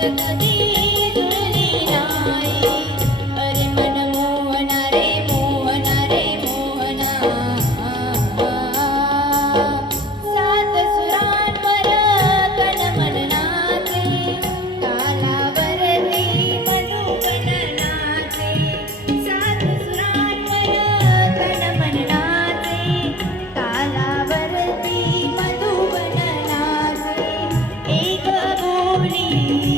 कधी जुळली नाही. अरे मन मोहना रे मोहना रे मोहना. सात सुरांवर तन मन नाचे, तालावरती मधुबन नाचे. सात सुरांवर तन मन नाचे, तालावरती मधुबन नाचे. एक बोली